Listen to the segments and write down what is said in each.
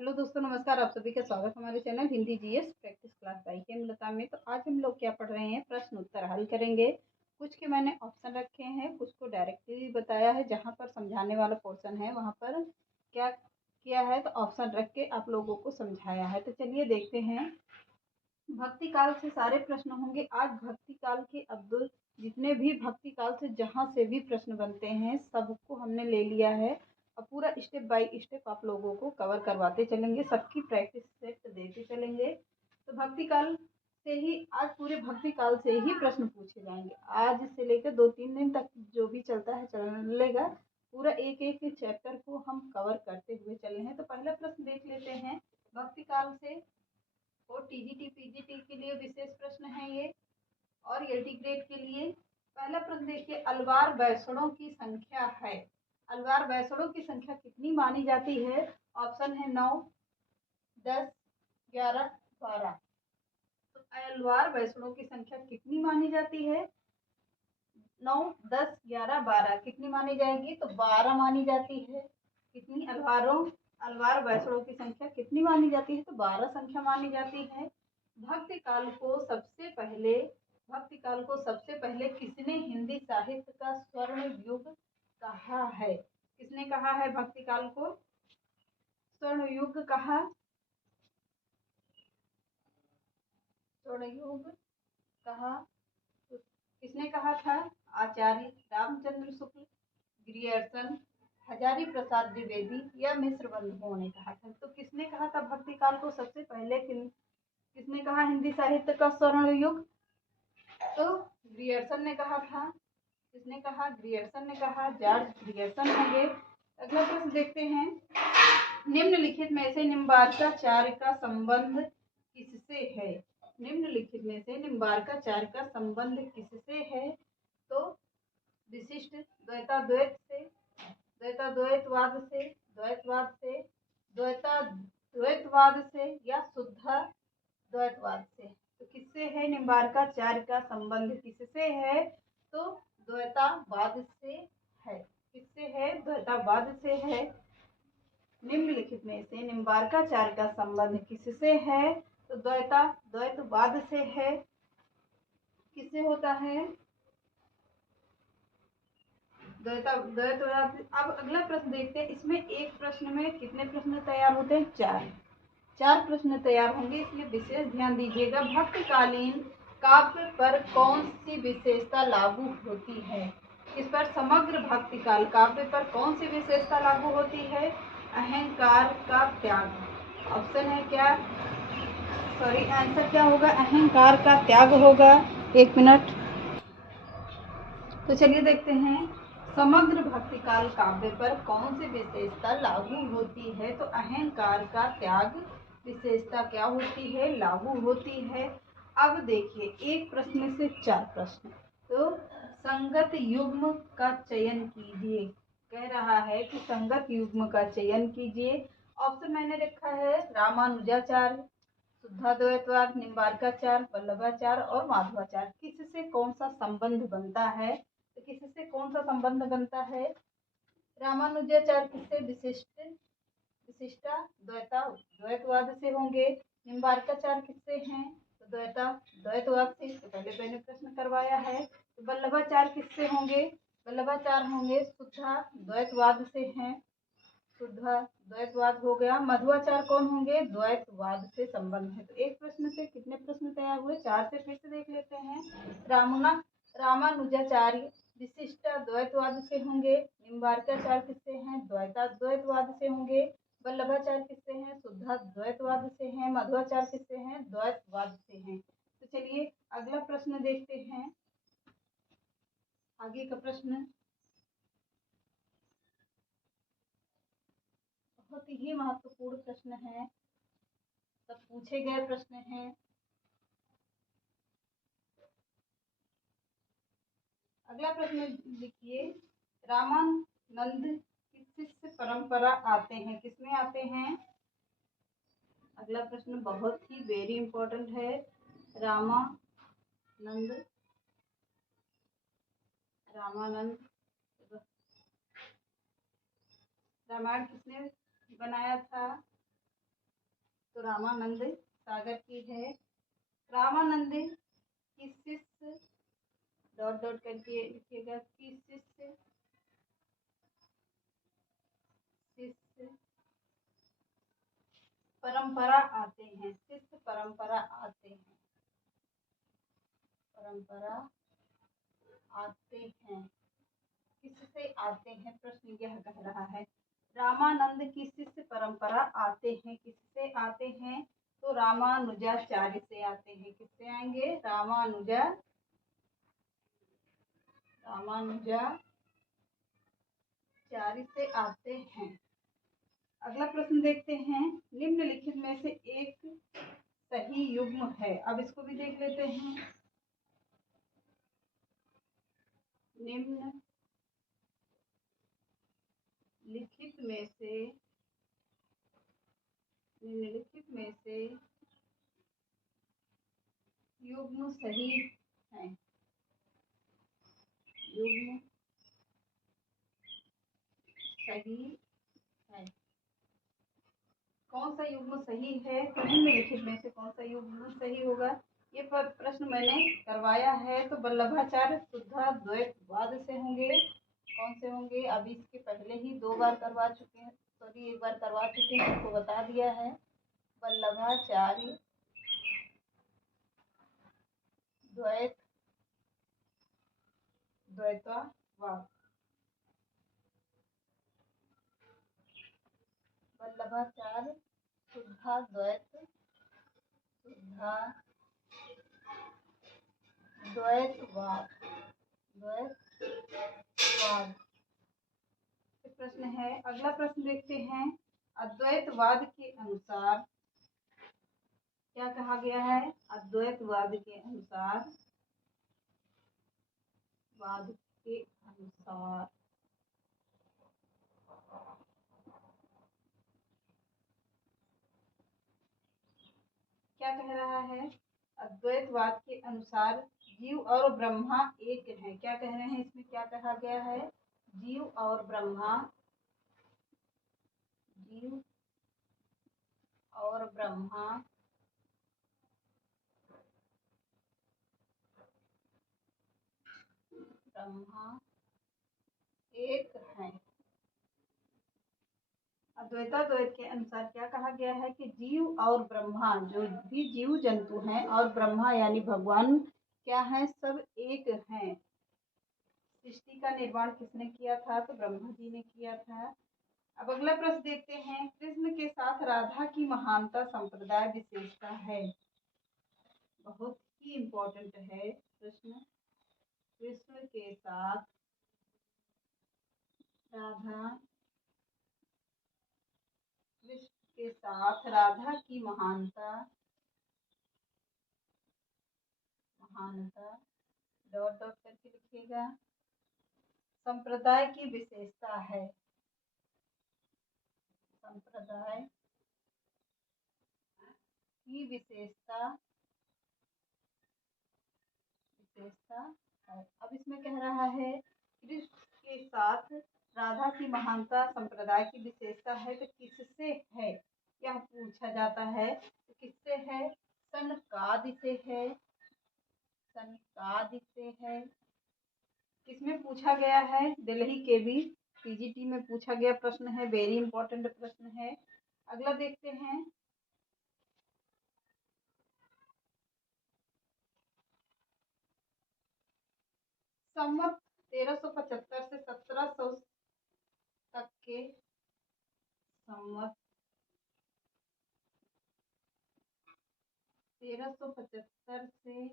Hello दोस्तों, नमस्कार। आप सभी का स्वागत है हमारे channel Hindi GS practice class by के लता में। तो आज हम लोग क्या पढ़ रहे हैं, प्रश्न उत्तर हल करेंगे। कुछ के मैंने ऑप्शन रखे हैं, कुछ को डायरेक्टली बताया है। जहाँ पर समझाने वाला पोर्शन है वहाँ पर क्या किया है, तो ऑप्शन रख के आप लोगों को समझाया है। तो चलिए देखते हैं। भक्ति काल से सारे प्रश्न होंगे। आज भक्ति काल के अब जितने भी भक्ति काल से जहाँ से भी प्रश्न बनते हैं सबको हमने ले लिया है और पूरा स्टेप बाय स्टेप आप लोगों को कवर करवाते चलेंगे, सबकी प्रैक्टिस सेट देते चलेंगे। तो भक्ति काल से ही आज पूरे भक्ति काल से ही प्रश्न पूछे जाएंगे। आज से लेकर 2-3 दिन तक जो भी चलता है चलेगा। पूरा एक एक चैप्टर को हम कवर करते हुए चले हैं। तो पहला प्रश्न देख लेते हैं। भक्ति काल से और टीजीटी पीजीटी के लिए विशेष प्रश्न है ये, और एलटी ग्रेड के लिए। पहला प्रश्न देखिए, अलवार बैसड़ों की संख्या है। अलवार बैसड़ों की संख्या कितनी मानी जाती है? ऑप्शन है 9, 10, 11, 12। तो अलवार बैसड़ों की संख्या कितनी मानी जाती है? 9, 10, 11, 12 कितनी मानी जाएगी? तो 12 मानी जाती है। कितनी अलवार बैसड़ों की संख्या कितनी मानी जाती है? तो 12 संख्या मानी जाती है। भक्ति काल को सबसे पहले किसने हिंदी साहित्य का स्वर्ण युग कहा है? किसने कहा है भक्ति काल को स्वर्ण युग कहा? स्वर्ण युग कहा तो किसने कहा था? आचार्य रामचंद्र शुक्ल, ग्रियर्सन, हजारी प्रसाद द्विवेदी या मिश्र बंधुओं ने कहा था। तो किसने कहा था भक्ति काल को सबसे पहले किसने कहा हिंदी साहित्य का स्वर्ण युग? तो ग्रियर्सन ने कहा था। किसने कहा? ग्रियर्सन ने कहा। जॉर्ज ग्रियर्सन होंगे। अगला प्रश्न देखते हैं। निम्नलिखित में से निम्बार्काचार्य का संबंध किससे है? निम्नलिखित में से निम्बार्काचार्य का संबंध किससे है? तो विशिष्ट द्वैताद्वैत से, द्वैताद्वैतवाद से, द्वैताद्वैतवाद से या शुद्ध द्वैतवाद से। तो किससे है निम्बार्काचार्य का संबंध? किससे है? तो द्वैतवाद से है। किससे है? द्वैतवाद से है। निम्नलिखित में से निम्बार्काचार्य का संबंध किससे है? तो द्वैतवाद से है। किससे होता है? द्वैतवाद। अब अगला प्रश्न देखते हैं। इसमें एक प्रश्न में कितने प्रश्न तैयार होते हैं? 4 प्रश्न तैयार होंगे, इसलिए विशेष ध्यान दीजिएगा। भक्तकालीन काव्य पर कौन सी विशेषता लागू होती है? इस पर समग्र भक्तिकाल काव्य पर कौन सी विशेषता लागू होती है? अहंकार का त्याग। ऑप्शन है क्या? आंसर क्या होगा? अहंकार का त्याग होगा। 1 मिनट। तो चलिए देखते हैं। समग्र भक्तिकाल काव्य पर कौन सी विशेषता लागू होती है? तो अहंकार का त्याग विशेषता क्या होती है? लागू होती है। अब देखिए, एक प्रश्न से 4 प्रश्न। तो संगत युग्म का चयन कीजिए। कह रहा है कि संगत युग्म का चयन कीजिए। ऑप्शन मैंने रखा है रामानुजाचार्य, शुद्धाद्वैतवाद, निम्बार्काचार्य, वल्लभाचार्य और माधवाचार्य। किससे कौन सा संबंध बनता है? तो किससे कौन सा संबंध बनता है? रामानुजाचार्य किससे? विशिष्टा द्वैतवाद से होंगे। निम्बार्काचार्य किससे हैं? तो द्वैतवाद से। तो पहले मैंने प्रश्न करवाया है। तो वल्लभाचार्य किससे होंगे? वल्लभाचार्य होंगे शुद्धा द्वैतवाद से हैं। शुद्ध द्वैतवाद हो गया। मध्वाचार्य कौन होंगे? द्वैतवाद से संबंध है। तो एक प्रश्न से कितने प्रश्न तैयार हुए? 4 से। फिर से देख लेते हैं। रामानुजाचार्य विशिष्ट द्वैतवाद से होंगे। निम्बार्काचार्य किससे हैं? द्वैतवाद से होंगे। वल्लभाचार्य किससे हैं? शुद्ध द्वैतवाद से हैं। मध्वाचार्य किससे हैं? द्वैतवाद से हैं। तो चलिए अगला प्रश्न देखते हैं। आगे का प्रश्न बहुत ही महत्वपूर्ण प्रश्न है, सब पूछे गए प्रश्न हैं। अगला प्रश्न लिखिए। रामानंद किस शिष्य परंपरा आते हैं? किसमें आते हैं? अगला प्रश्न बहुत ही वेरी इंपॉर्टेंट है। रामानंद रामायण किसने बनाया था? तो रामानंद सागर की है। रामानंद किस शिष्य डॉट डॉट करके लिखिएगा, किस शिष्य शिष्य परंपरा आते हैं, शिष्य परंपरा आते हैं, परंपरा आते हैं, किससे आते हैं, प्रश्न यह कह रहा है। रामानंद की शिष्य परंपरा आते हैं, किससे आते हैं, तो रामानुजाचार्य से आते हैं। किससे आएंगे, रामानुजाचार्य से आते हैं। अगला प्रश्न देखते हैं, निम्नलिखित में से एक सही युग्म है। अब इसको भी देख लेते हैं। निम्नलिखित में से युग्म सही है, युग्म सही है। कौन सा युग्म सही है, तो निम्नलिखित में से कौन सा युग्म सही होगा। ये प्रश्न मैंने करवाया है, तो वल्लभाचार्य शुद्ध द्वैतवाद से होंगे। कौन से होंगे, अभी इसके पहले ही 2 बार करवा चुके हैं, सॉरी 1 बार करवा चुके हैं, आपको बता दिया है। वल्लभाचार्य द्वैतवाद, वल्लभाचार्य द्वैतवाद प्रश्न है। अगला प्रश्न देखते हैं, अद्वैतवाद के अनुसार क्या कहा गया है। अद्वैतवाद के अनुसार क्या कह रहा है। अद्वैतवाद के अनुसार जीव और ब्रह्मा एक है। क्या कह रहे हैं, इसमें क्या कहा गया है, जीव और ब्रह्मा एक है। अद्वैताद्वैत के अनुसार क्या कहा गया है कि जीव और ब्रह्मा, जो भी जीव जंतु हैं, और ब्रह्मा यानी भगवान क्या है, सब एक हैं। सृष्टि का निर्माण किसने किया था, तो ब्रह्मा जी ने किया था। अब अगला प्रश्न देखते हैं, कृष्ण के साथ राधा की महानता संप्रदाय विशेषता है। बहुत ही इम्पोर्टेंट है प्रश्न। कृष्ण के साथ राधा की महानता डॉट डॉट करके लिखिएगा, संप्रदाय की विशेषता है, संप्रदाय की विशेषता है। अब इसमें कह रहा है, कृष्ण के साथ राधा की महानता संप्रदाय की विशेषता है, तो किससे है यह पूछा जाता है। तो किससे है, सनकादि से है, किसमें पूछा गया है, दिल्ली के भी पीजीटी में पूछा गया प्रश्न है, वेरी इंपॉर्टेंट प्रश्न है। अगला देखते हैं, संवत 1375 से 1700 तक के, संवत 1375 से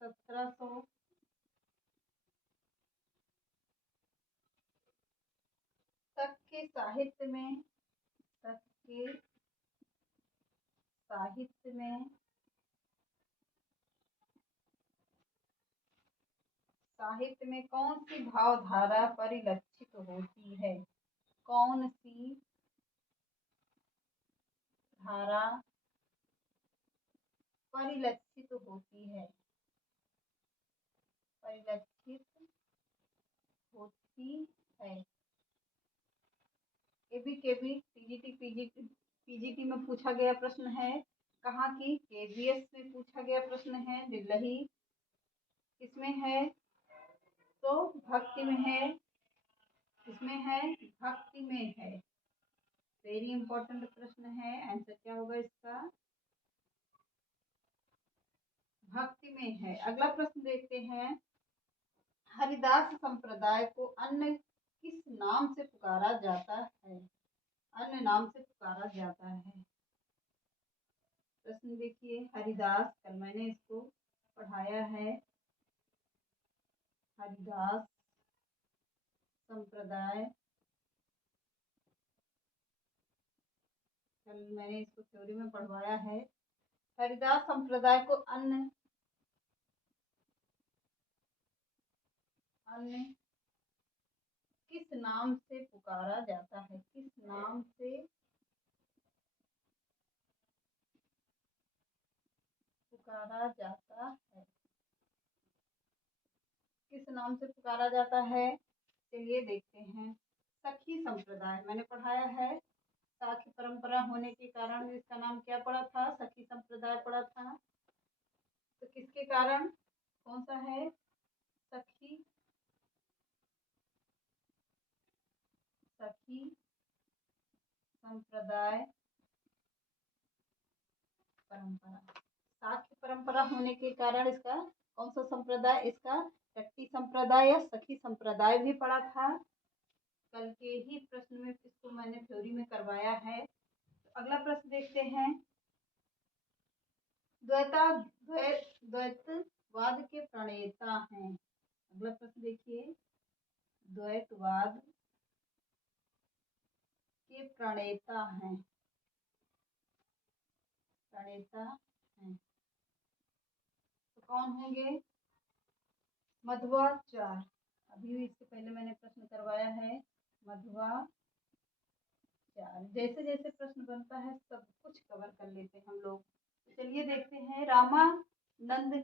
1700 तक के साहित्य में कौन सी भावधारा परिलक्षित होती है, कौन सी धारा परिलक्षित होती है, एबी केबी टीजीटी पीजीटी पीजीटी में पूछा गया प्रश्न है। कहाँ की? केवीएस में पूछा गया प्रश्न है। दिल्ली किसमें है? तो भक्ति में है। किसमें है? भक्ति में है। वेरी इंपॉर्टेंट प्रश्न है। आंसर क्या होगा इसका? भक्ति में है। अगला प्रश्न देखते हैं। हरिदास संप्रदाय को अन्य किस नाम से पुकारा जाता है? अन्य नाम से पुकारा जाता है। प्रश्न देखिए। हरिदास, कल मैंने इसको पढ़ाया है। हरिदास संप्रदाय, कल मैंने इसको थ्योरी में पढ़वाया है। हरिदास संप्रदाय को अन्य किस नाम से पुकारा जाता है? किस नाम से पुकारा जाता है? किस नाम से पुकारा जाता है? चलिए देखते हैं। सखी संप्रदाय मैंने पढ़ाया है। साखी परंपरा होने के कारण इसका नाम क्या पड़ा था? सखी संप्रदाय पड़ा था। तो किसके कारण? कौन सा है? सखी संप्रदाय परंपरा। साख्य परंपरा होने के कारण इसका कौन सा संप्रदाय? इसका टट्टी संप्रदाय या सखी संप्रदाय भी पड़ा था। कल के ही प्रश्न में इसको मैंने थ्योरी में करवाया है। तो अगला प्रश्न देखते हैं। द्वैतवाद के प्रणेता हैं। अगला प्रश्न देखिए। द्वैतवाद के प्रणेता हैं। तो कौन होंगे? मध्वाचार्य। अभी इससे पहले मैंने प्रश्न करवाया है। मध्वाचार्य। जैसे जैसे प्रश्न बनता है सब कुछ कवर कर लेते हैं हम लोग। चलिए देखते हैं। रामानंद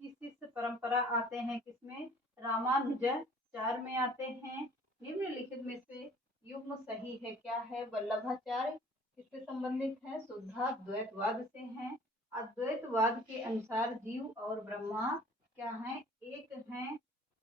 की शिष्य परंपरा आते हैं किसमें? रामानुजाचार्य में आते हैं। निम्नलिखित में से युग्म सही है क्या है? वल्लभाचार्य किससे संबंधित है? शुद्धाद्वैतवाद से हैं। अद्वैतवाद के अनुसार जीव और ब्रह्मा क्या है? एक हैं।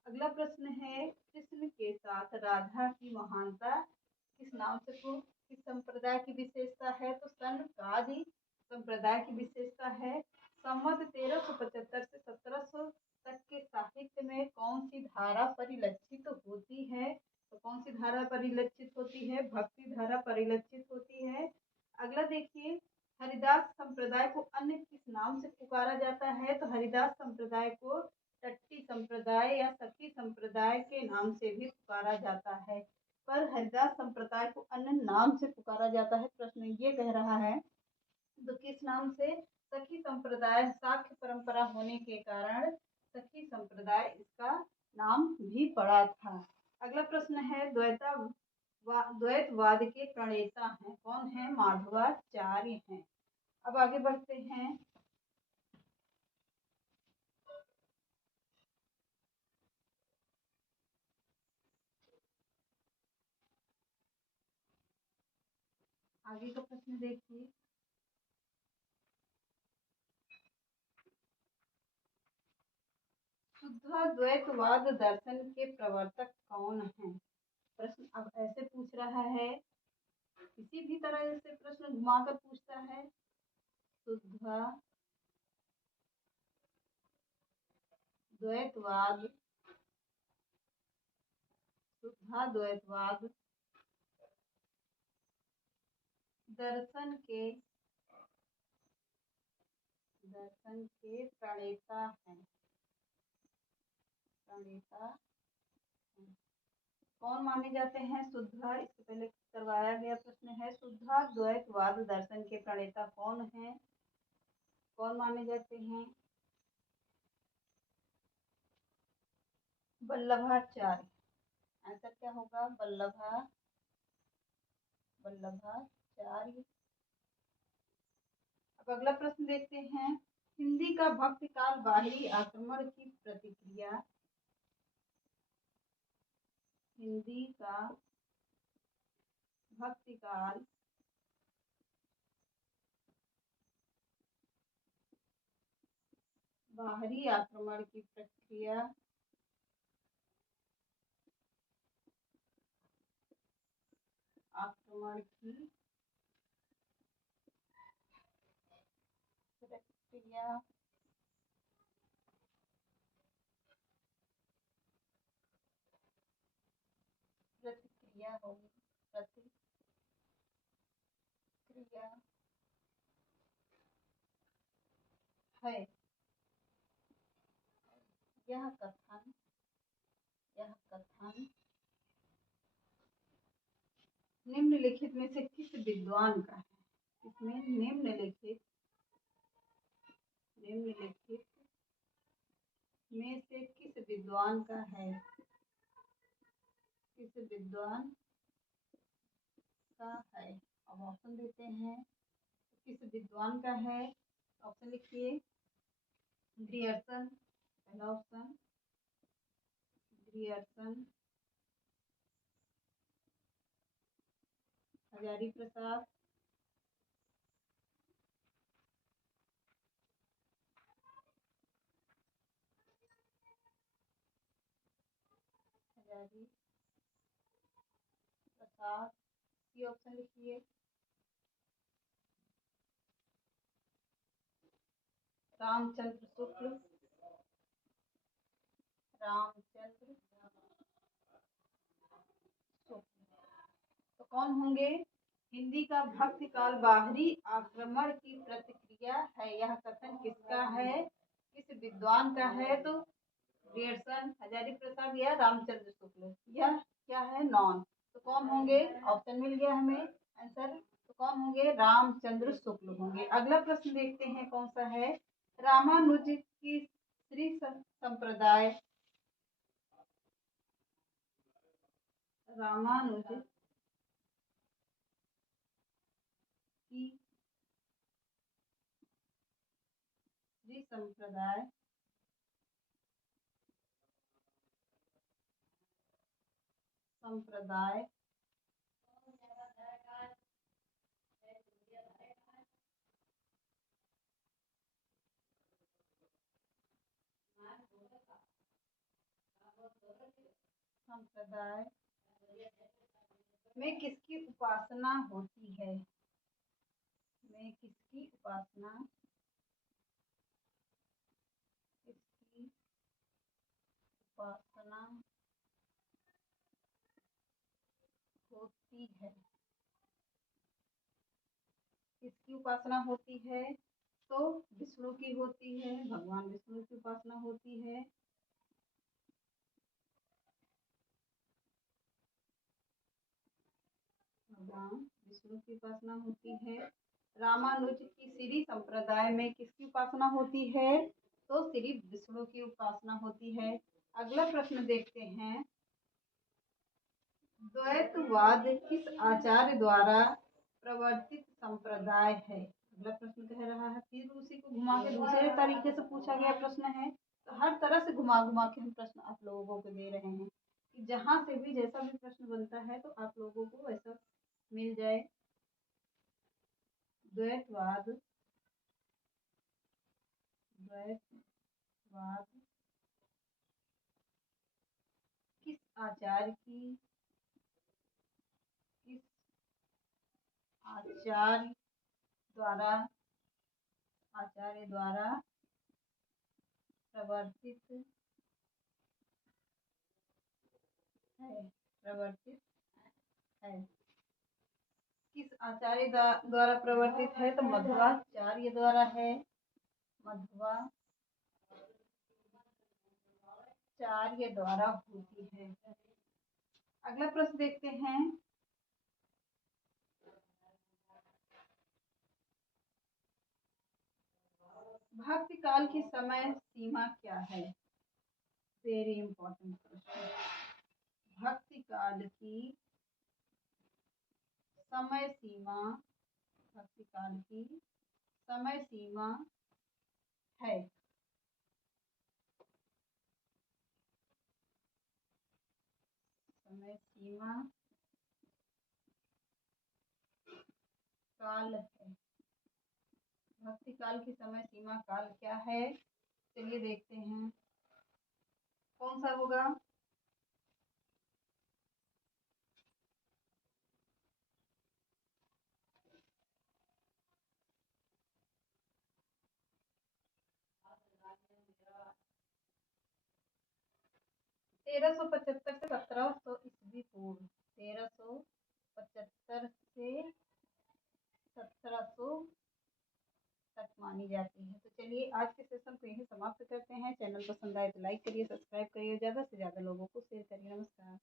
अगला प्रश्न है। कृष्ण के साथ राधा की महानता किस नाम से किस संप्रदाय की विशेषता है? तो सनकादि संप्रदाय की विशेषता है। संवत 1375 से 1700 तक के साहित्य में कौन सी धारा परिलक्षित होती है? तो कौन सी धारा परिलक्षित होती है? भक्ति धारा परिलक्षित होती है। अगला देखिए। हरिदास संप्रदाय को अन्य किस नाम से पुकारा जाता है? तो हरिदास संप्रदाय को टट्टी संप्रदाय या सखी संप्रदाय के नाम से भी पुकारा जाता है। पर हरिदास संप्रदाय को अन्य नाम से पुकारा जाता है। प्रश्न ये कह रहा है तो किस नाम से? सखी संप्रदाय। साख्य परंपरा होने के कारण सखी संप्रदाय इसका नाम भी पड़ा था। अगला प्रश्न है। द्वैतवाद के प्रणेता हैं कौन है? माधवाचार्य हैं। अब आगे बढ़ते हैं। आगे का प्रश्न देखिए। शुद्धाद्वैतवाद दर्शन के प्रवर्तक कौन हैं? प्रश्न अब ऐसे पूछ रहा है, किसी भी तरह से प्रश्न घुमाकर पूछता है। शुद्धाद्वैतवाद दर्शन के प्रणेता हैं। कौन माने जाते हैं? इससे पहले करवाया गया प्रश्न है। शुद्धाद्वैतवाद दर्शन के प्रणेता कौन है? कौन माने जाते हैं? वल्लभाचार्य। आंसर क्या होगा? वल्लभाचार्य। अब अगला प्रश्न देखते हैं। हिंदी का भक्ति काल बाहरी आक्रमण की प्रतिक्रिया। हिंदी का भक्ति काल बाहरी आक्रमण की प्रक्रिया आक्रमण की प्रक्रिया प्रतिक्रिया होगी प्रतिक्रिया है। यह कथन निम्नलिखित में से किस विद्वान का है? इसमें निम्नलिखित में से किस विद्वान का है? किस विद्वान का है? अब ऑप्शन देते हैं, किस विद्वान का है? ऑप्शन लिखिए। ग्रियर्सन, पहला ऑप्शन ग्रियर्सन, हजारी प्रसाद, हजारी प्रसाद, ये ऑप्शन लिखिए। रामचंद्र शुक्ल, रामचंद्र शुक्ल। तो कौन होंगे? हिंदी का भक्ति काल बाहरी आक्रमण की प्रतिक्रिया है, यह कथन किसका है? किस विद्वान का है? तो ग्रियर्सन, हजारी प्रसाद या रामचंद्र शुक्ल। यह क्या है? नॉन। तो कौन होंगे? ऑप्शन मिल गया हमें आंसर। तो कौन होंगे? रामचंद्र शुक्ल होंगे। अगला प्रश्न देखते हैं कौन सा है। रामानुज की श्री संप्रदाय रामानुज की श्री संप्रदाय संप्रदाय संप्रदाय में किसकी उपासना होती है? में किसकी उपासना होती है? किसकी उपासना होती है? तो विष्णु की होती है, भगवान विष्णु की उपासना होती है। भगवान विष्णु की उपासना होती है। रामानुज की श्री संप्रदाय में किसकी उपासना होती है? तो श्री विष्णु की उपासना होती है। अगला प्रश्न देखते हैं। द्वैतवाद किस आचार्य द्वारा प्रवर्तित संप्रदाय है? अगला प्रश्न कह रहा है, फिर उसी को घुमा के दूसरे तरीके से पूछा गया प्रश्न है। तो हर तरह से घुमा घुमा के हम प्रश्न आप लोगों को दे रहे हैं कि जहां से भी जैसा भी प्रश्न बनता है तो आप लोगों को वैसा मिल जाए। द्वैतवाद किस आचार्य द्वारा प्रवर्तित है। किस आचार्य द्वारा प्रवर्तित है? तो मध्वाचार्य द्वारा है। मध्वाचार्य द्वारा होती है। अगला प्रश्न देखते हैं। भक्ति काल की समय सीमा क्या है? वेरी इंपॉर्टेंट प्रश्न। भक्ति काल की समय सीमा है। समय सीमा काल है। भक्ति काल की समय सीमा काल क्या है? चलिए देखते हैं कौन सा होगा। तेरह सौ पचहत्तर से 1700 ईस्वी पूर्व। 1375 से 1700 तक मानी जाती है। तो चलिए आज के सेशन को यही समाप्त करते हैं। चैनल पसंद आए तो लाइक करिए, सब्सक्राइब करिए, ज़्यादा से ज़्यादा लोगों को शेयर करिए। नमस्कार।